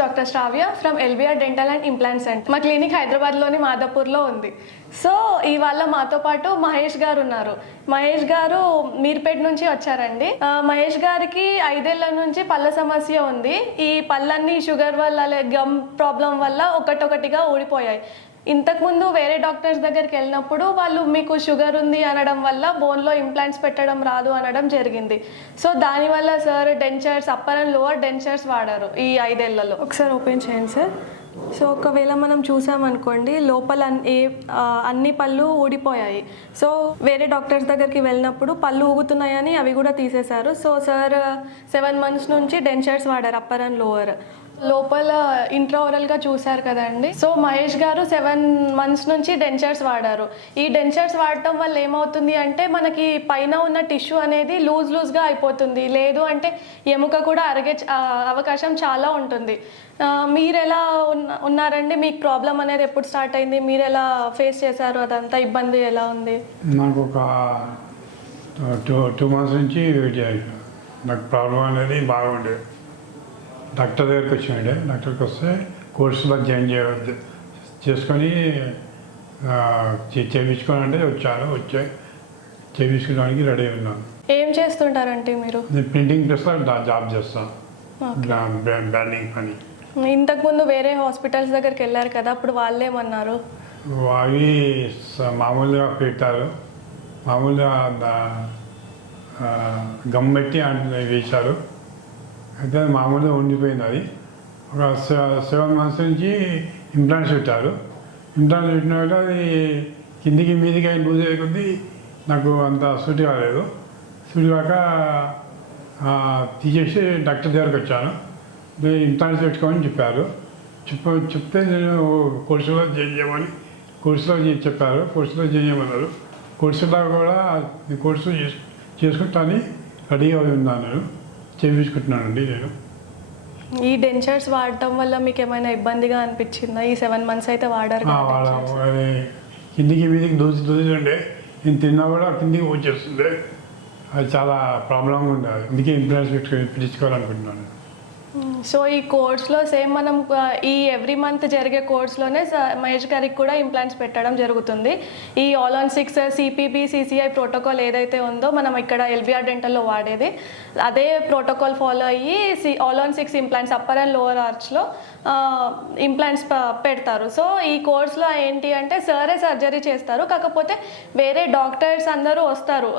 Doctor Shravya from LBR dental and implant centre. మా clinic హైదరాబాద్లోని మాదాపూర్లో ఉంది. సో ఇవాళ మాతో పాటు మహేష్ గారు ఉన్నారు. మహేష్ గారు మీర్పేట నుంచి వచ్చారండి. మహేష్ గారికి 5 ఏళ్ల నుంచి పళ్ళ సమస్య ఉంది. ఈ పళ్ళన్నీ షుగర్ వల్ల గమ్ ప్రాబ్లం వల్ల ఒకటొకటిగా ఊడిపోయాయి. ఇంతకుముందు వేరే డాక్టర్స్ దగ్గరికి వెళ్ళినప్పుడు వాళ్ళు మీకు షుగర్ ఉంది అనడం వల్ల బోన్లో ఇంప్లాంట్స్ పెట్టడం రాదు అనడం జరిగింది. సో దానివల్ల sir dentures upper and lower dentures వాడారు ఈ 5 ఏళ్లలో. ఒకసారి ఓపెన్ చేయండి సార్. సో ఒకవేళ మనం చూసామనుకోండి, లోపల అన్ని పళ్ళు ఊడిపోయాయి. సో వేరే డాక్టర్స్ దగ్గరికి వెళ్ళినప్పుడు పళ్ళు ఊగుతున్నాయని అవి కూడా తీసేశారు. సో సార్ 7 months నుంచి డెంచర్స్ వాడారు, అప్పర్ అండ్ లోవర్. లోపల ఇంట్రాఓరల్గా చూశారు కదండి. సో మహేష్ గారు 7 months నుంచి డెంచర్స్ వాడారు. ఈ డెంచర్స్ వాడటం వల్ల ఏమవుతుంది అంటే మనకి పైన ఉన్న టిష్యూ అనేది లూజ్గా అయిపోతుంది. లేదు అంటే ఎముక కూడా అరిగే అవకాశం చాలా ఉంటుంది. మీరు ఎలా ఉన్నారండి? మీకు ప్రాబ్లం అనేది ఎప్పుడు స్టార్ట్ అయింది? మీరు ఎలా ఫేస్ చేశారు? అదంతా ఇబ్బంది ఎలా ఉంది? నాకు ఒక 2 months నుంచి నాకు ప్రాబ్లం అనేది బాగుండేది. డాక్టర్ దగ్గరికి వచ్చాడు. డాక్టర్కి వస్తే కోర్సులో జాయిన్ చేసుకొని చేయించుకోవాలంటే వచ్చాయి చేయించుకోవడానికి రెడీ ఉన్నాను. ఏం చేస్తుంటారంటే మీరు? నేను ప్రింటింగ్ ప్రెస్లో జాబ్ చేస్తాను, బ్రాండింగ్ పని. ఇంతకుముందు వేరే హాస్పిటల్స్ దగ్గరికి వెళ్ళారు కదా, అప్పుడు వాళ్ళేమన్నారు? అవి మామూలుగా పెట్టారు, మామూలుగా గమ్ పెట్టి వేశారు. అయితే మామూలుగా ఉండిపోయింది. అది ఒక 7 months నుంచి ఇంప్లాంట్స్ పెట్టారు. ఇంప్లాంట్స్ పెట్టిన వల్ల అది కిందికి మీదికి లూజ్ అయ్యింది. నాకు అంత సూట్ కాలేదు. సూట్ కాక తీసేసి డాక్టర్ దగ్గరికి వచ్చాను. ఇంప్లాంట్స్ పెట్టుకోమని చెప్పారు. చెప్తే నేను కోర్సులో జాయిన్ చేయమని చెప్పారు. కోర్సులో జాయిన్ చేయమన్నారు. కోర్సులో కూడా కోర్సు చేసుకుంటాను రెడీగా ఉన్నాను. నేను చేయించుకుంటున్నానండి. నేను ఈ డెంచర్స్ వాడటం వల్ల మీకు ఏమైనా ఇబ్బందిగా అనిపించిందా? ఈ 7 months అయితే వాడారు. కిందికి మీదికి దూసి ఉండే, నేను తిన్నా కూడా కిందికి వచ్చేస్తుంది. అది చాలా ప్రాబ్లంగా ఉంది. అందుకే ఇంప్లాంట్స్ పెట్టించుకోవాలనుకుంటున్నాను. సో ఈ కోర్స్లో సేమ్ మనం ఈ ఎవ్రీ మంత్ జరిగే కోర్స్లోనే మహేష్ గారికి కూడా ఇంప్లాంట్స్ పెట్టడం జరుగుతుంది. ఈ all on 6 CPB CCI protocol ఏదైతే ఉందో మనం ఇక్కడ ఎల్బిఆర్ డెంటల్లో వాడేది, అదే ప్రోటోకాల్ ఫాలో అయ్యి all on 6 implants upper and lower ఆర్చ్లో ఇంప్లాంట్స్ పెడతారు. సో ఈ కోర్స్లో ఏంటి అంటే సరే సర్జరీ చేస్తారు, కాకపోతే వేరే డాక్టర్స్ అందరూ వస్తారు.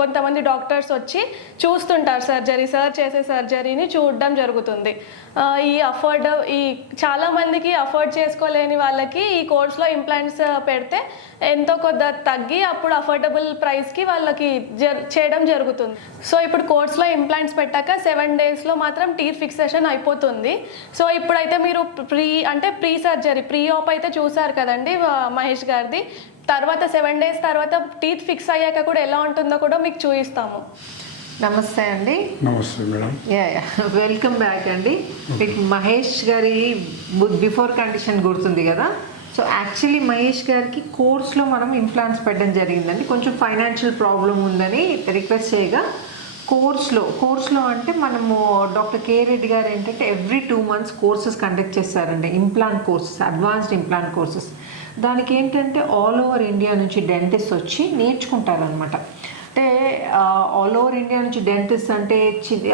కొంతమంది డాక్టర్స్ వచ్చి చూస్తుంటారు సర్జరీ, సార్ చేసే సర్జరీని చూడడం జరుగుతుంది. ఈ చాలామందికి అఫోర్డ్ చేసుకోలేని వాళ్ళకి ఈ కోర్స్లో ఇంప్లాంట్స్ పెడితే ఎంతో కొద్ద తగ్గి అప్పుడు అఫోర్డబుల్ ప్రైస్కి వాళ్ళకి చేయడం జరుగుతుంది. సో ఇప్పుడు కోర్స్లో ఇంప్లాంట్స్ పెట్టాక 7 daysలో మాత్రం టీత్ ఫిక్సేషన్ అయిపోతుంది. సో ఇప్పుడైతే మీరు ప్రీ సర్జరీ ప్రీ ఆప్ అయితే చూసారు కదండి మహేష్ గారిది. తర్వాత 7 days తర్వాత టీత్ ఫిక్స్ అయ్యాక కూడా ఎలా ఉంటుందో కూడా మీకు చూపిస్తాము. నమస్తే అండి. నమస్తే మేడం. వెల్కమ్ బ్యాక్ అండి. మీకు మహేష్ గారి బిఫోర్ కండిషన్ గుర్తుంది కదా. సో యాక్చువల్లీ మహేష్ గారికి కోర్స్లో మనం ఇంప్లాంట్స్ పెట్టడం జరిగిందండి. కొంచెం ఫైనాన్షియల్ ప్రాబ్లం ఉందని రిక్వెస్ట్ చేయగా కోర్స్లో అంటే మనము డాక్టర్ కే రెడ్డి గారు ఏంటంటే ఎవ్రీ 2 months కోర్సెస్ కండక్ట్ చేస్తారండి, implant courses, advanced implant courses. దానికి ఏంటంటే ఆల్ ఓవర్ ఇండియా నుంచి డెంటిస్ట్ వచ్చి నేర్చుకుంటారనమాట. అంటే ఆల్ ఓవర్ ఇండియా నుంచి డెంటిస్ట్ అంటే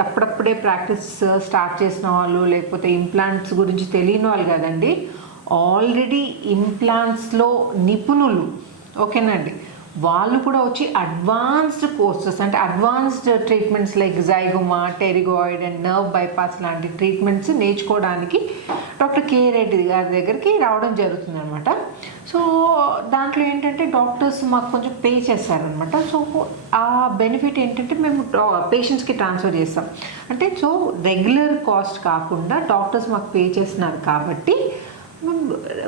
అప్పుడప్పుడే ప్రాక్టీస్ స్టార్ట్ చేసిన వాళ్ళు, లేకపోతే ఇంప్లాంట్స్ గురించి తెలియని వాళ్ళు కదండి, ఆల్రెడీ ఇంప్లాంట్స్లో నిపుణులు, ఓకేనండి, వాళ్ళు కూడా వచ్చి అడ్వాన్స్డ్ కోర్సెస్ అంటే advanced treatments like zygoma, pterygoid and nerve bypass లాంటి ట్రీట్మెంట్స్ నేర్చుకోవడానికి డాక్టర్ కే రెడ్డి గారి దగ్గరికి రావడం జరుగుతుంది అనమాట. సో దాంట్లో ఏంటంటే డాక్టర్స్ మాకు కొంచెం పే చేస్తారనమాట. సో ఆ బెనిఫిట్ ఏంటంటే మేము పేషెంట్స్కి ట్రాన్స్ఫర్ చేస్తాం. అంటే సో రెగ్యులర్ కాస్ట్ కాకుండా డాక్టర్స్ మాకు పే చేస్తున్నారు కాబట్టి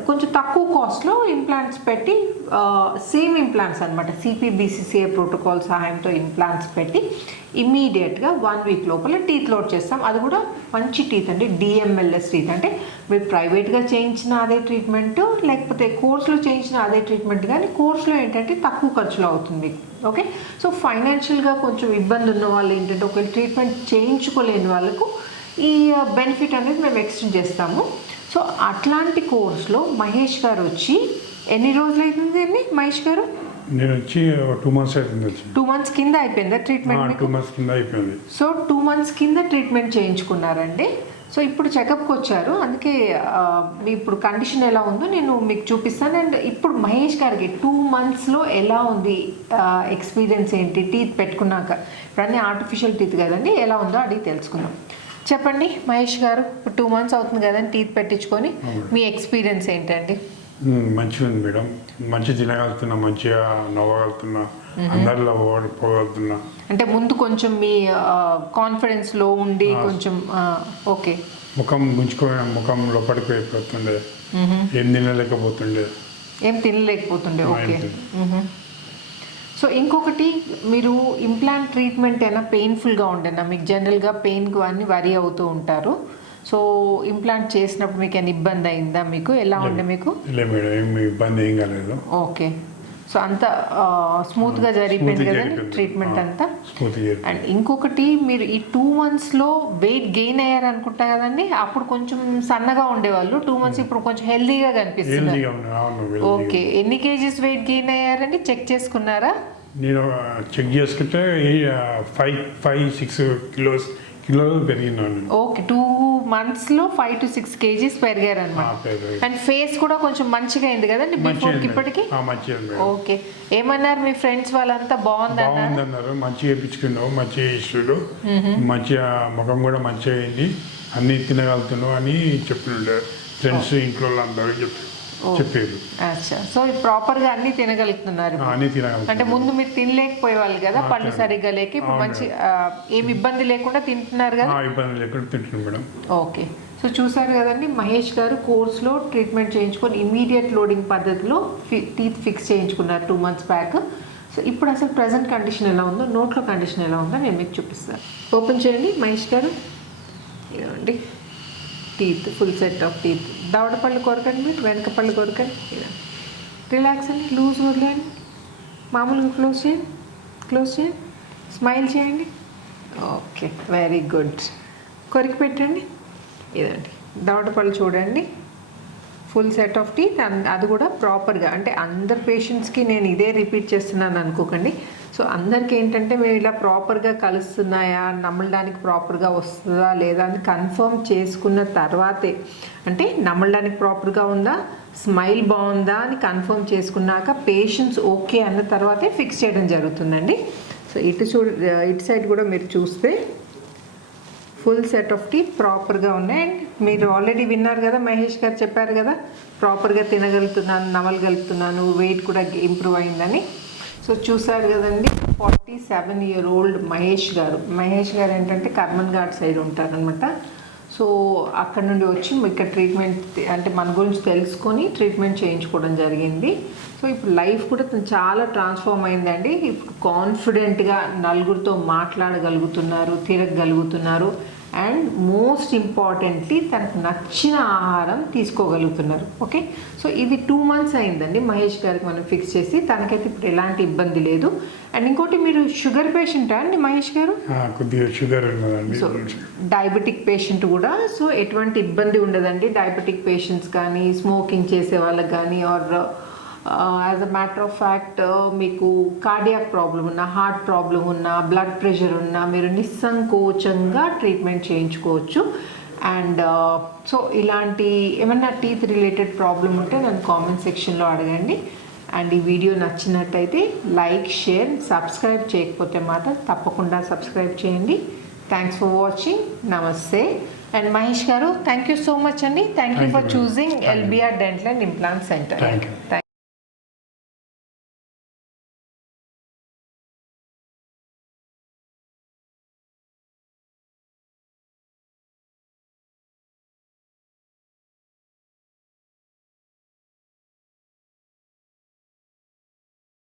కొంచెం తక్కువ కాస్ట్లో ఇంప్లాంట్స్ పెట్టి సేమ్ ఇంప్లాంట్స్ అనమాట CPBCCA ప్రోటోకాల్ సహాయంతో ఇంప్లాంట్స్ పెట్టి ఇమ్మీడియట్గా 1 week లోపల టీత్ లోడ్ చేస్తాం. అది కూడా మంచి టీత్ అండి, DMLS టీత్. అంటే మీరు ప్రైవేట్గా చేయించిన అదే ట్రీట్మెంట్, లేకపోతే కోర్సులో చేయించిన అదే ట్రీట్మెంట్, కానీ కోర్సులో ఏంటంటే తక్కువ ఖర్చులో అవుతుంది. ఓకే, సో ఫైనాన్షియల్గా కొంచెం ఇబ్బంది ఉన్న వాళ్ళు ఏంటంటే ఒకవేళ ట్రీట్మెంట్ చేయించుకోలేని వాళ్ళకు ఈ బెనిఫిట్ అనేది మేము ఎక్స్టెండ్ చేస్తాము. సో అట్లాంటి కోర్స్లో మహేష్ గారు వచ్చి ఎన్ని రోజులు అవుతుంది మహేష్ గారు? నేను వచ్చి 2 months అవుతుంది వచ్చి. 2 months కింద అయిపోయిందా ట్రీట్మెంట్? 2 months కింద అయిపోయింది. సో 2 months కింద ట్రీట్మెంట్ చేయించుకున్నారండి. సో ఇప్పుడు చెకప్కి వచ్చారు, అందుకే మీ ఇప్పుడు కండిషన్ ఎలా ఉందో నేను మీకు చూపిస్తాను. అండ్ ఇప్పుడు మహేష్ గారికి 2 monthsలో ఎలా ఉంది ఎక్స్పీరియన్స్ ఏంటి, టీత్ పెట్టుకున్నాక, ఇప్పుడు అన్నీ ఆర్టిఫిషియల్ టీత్ కదండి, ఎలా ఉందో అడిగి తెలుసుకుందాం. చెప్పండి మహేష్ గారు, ఇప్పుడు 2 months అవుతుంది కదండి టీత్ పెట్టించుకొని, మీ ఎక్స్పీరియన్స్ ఏంటండి? మంచిగా ఉంది మేడం, మంచిగా తినగలుగుతున్నా, మంచిగా నవ్వగలుగుతున్నా, అందరిలో పోగలుగుతున్నా. అంటే ముందు కొంచెం మీ కాన్ఫిడెన్స్ లో ఉండి కొంచెం ఓకే, ముఖం గుంజుకోవడం, ముఖం లోపలికి అయిపోతుండే, ఏం తినలేకపోతుండే, ఏం తినలేకపోతుండే. ఓకే. సో ఇంకొకటి, మీరు ఇంప్లాంట్ ట్రీట్మెంట్ అయినా పెయిన్ఫుల్గా ఉండేనా మీకు? జనరల్గా పెయిన్కి అన్నీ వరి అవుతూ ఉంటారు. సో ఇంప్లాంట్ చేసినప్పుడు మీకు ఏమైనా ఇబ్బంది అయిందా? మీకు ఎలా ఉండే మీకు? లేదు మేడం, ఏమి ఇబ్బంది ఏం కాలేదు. ఓకే. సో అంతా స్మూత్గా జరిగిపోయింది కదండి ట్రీట్మెంట్ అంతా. అండ్ ఇంకొకటి, మీరు ఈ 2 monthsలో వెయిట్ గెయిన్ అయ్యారు అనుకుంటా కదండి, అప్పుడు కొంచెం సన్నగా ఉండేవాళ్ళు, 2 months ఇప్పుడు కొంచెం హెల్దీగా కనిపిస్తున్నారు. ఓకే. ఎన్ని కేజీస్ వెయిట్ గెయిన్ అయ్యారండి, చెక్ చేసుకున్నారా? నేను చెక్ చేసుకుంటే 5-6 కిలోలు పెరిగినాను. ఓకే. 2 monthsలో 5 to 6 kgs పెరిగారు అనమాట. అండ్ ఫేస్ కూడా కొంచెం మంచిగా అయింది కదండి బిఫోర్కి ఇప్పటికి? ఓకే. ఏమన్నారు మీ ఫ్రెండ్స్ వాళ్ళంతా? బాగుందన్నారు, మంచిగా వేయించుకున్నావు, మంచిగా ఇష్యూలు, మంచిగా ముఖం కూడా మంచిగా అయింది, అన్నీ తినగలుగుతున్నావు అని చెప్పిన ఫ్రెండ్స్, ఇంట్లో అందరూ చెప్పారు. అచ్చా. సో ప్రాపర్గా అన్ని తినగలుగుతున్నారు? అంటే ముందు మీరు తినలేకపోయే వాళ్ళు కదా, పళ్ళు సరిగ్గా లేక, ఇప్పుడు మంచి ఏమి ఇబ్బంది లేకుండా తింటున్నారు కదా? ఇబ్బంది లేకుండా తింటున్నాను మేడం. ఓకే. సో చూసారు కదండి, మహేష్ గారు కోర్స్లో ట్రీట్మెంట్ చేయించుకొని ఇమీడియట్ లోడింగ్ పద్ధతిలో టీత్ ఫిక్స్ చేయించుకున్నారు 2 months బ్యాక్. సో ఇప్పుడు అసలు ప్రజెంట్ కండిషన్ ఎలా ఉందో, నోట్లో కండిషన్ ఎలా ఉందో నేను మీకు చూపిస్తాను. ఓపెన్ చేయండి మహేష్ గారు. ఇవ్వండి teeth, full set of teeth. దవడ పళ్ళు కొరకండి, మీరు వెనక పళ్ళు కొరకండి. రిలాక్స్ అండి, లూజ్ వదిలేయండి, మామూలుగా క్లోజ్ చేయండి, స్మైల్ చేయండి. Okay, very good. కొరికి పెట్టండి. ఇదండి దవడ పళ్ళు చూడండి, ఫుల్ సెట్ ఆఫ్ టీత్. అది కూడా ప్రాపర్గా, అంటే అందరు పేషెంట్స్కి నేను ఇదే రిపీట్ చేస్తున్నాను అనుకోకండి. సో అందరికీ ఏంటంటే మేము ఇలా ప్రాపర్గా కలుస్తున్నాయా, నమ్మడానికి ప్రాపర్గా వస్తుందా లేదా అని కన్ఫర్మ్ చేసుకున్న తర్వాతే, అంటే నమ్మడానికి ప్రాపర్గా ఉందా, స్మైల్ బాగుందా అని కన్ఫర్మ్ చేసుకున్నాక పేషెంట్స్ ఓకే అన్న తర్వాతే ఫిక్స్ చేయడం జరుగుతుందండి. సో ఇటు సైడ్ కూడా మీరు చూస్తే ఫుల్ సెట్ ఆఫ్ టీత్ ప్రాపర్గా ఉన్నాయి. అండ్ మీరు ఆల్రెడీ విన్నారు కదా, మహేష్ గారు చెప్పారు కదా, ప్రాపర్గా తినగలుగుతున్నాను, నమలగలుగుతున్నాను, వెయిట్ కూడా ఇంప్రూవ్ అయిందని. సో చూసారు కదండి, 47-year-old మహేష్ గారు ఏంటంటే కర్మన్ ఘాట్ సైడ్ ఉంటారనమాట. సో అక్కడ నుండి వచ్చి ఇక్కడ ట్రీట్మెంట్, అంటే మన గురించి తెలుసుకొని ట్రీట్మెంట్ చేయించుకోవడం జరిగింది. సో ఇప్పుడు లైఫ్ కూడా చాలా ట్రాన్స్ఫార్మ్ అయిందండి. ఇప్పుడు కాన్ఫిడెంట్గా నలుగురితో మాట్లాడగలుగుతున్నారు, తిరగగలుగుతున్నారు, అండ్ మోస్ట్ ఇంపార్టెంట్లీ తనకు నచ్చిన ఆహారం తీసుకోగలుగుతున్నారు. ఓకే. సో ఇది 2 months అయిందండి మహేష్ గారికి మనం ఫిక్స్ చేసి, తనకైతే ఇప్పుడు ఎలాంటి ఇబ్బంది లేదు. అండ్ ఇంకోటి, మీరు షుగర్ పేషెంటా అండి మహేష్ గారు? కొద్దిగా షుగర్ ఉన్నదండి. సో డయాబెటిక్ పేషెంట్ కూడా, సో ఎటువంటి ఇబ్బంది ఉండదండి. డయాబెటిక్ పేషెంట్స్ కానీ, స్మోకింగ్ చేసే వాళ్ళకి కానీ, or as a matter of fact మీకు కార్డియాక్ ప్రాబ్లం ఉన్నా, హార్ట్ ప్రాబ్లం ఉన్నా, బ్లడ్ ప్రెషర్ ఉన్నా మీరు నిస్సంకోచంగా ట్రీట్మెంట్ చేయించుకోవచ్చు. అండ్ సో ఇలాంటి ఏమన్నా టీత్ రిలేటెడ్ ప్రాబ్లం ఉంటే నన్ను కామెంట్ సెక్షన్లో అడగండి. అండ్ ఈ వీడియో నచ్చినట్టయితే లైక్, షేర్, సబ్స్క్రైబ్ చేయకపోతే మాత్రం తప్పకుండా సబ్స్క్రైబ్ చేయండి. Thanks for watching. నమస్తే. అండ్ మహేష్ గారు, థ్యాంక్ యూ సో మచ్ అండి. Thank you for choosing LBR Dental and Implant Center.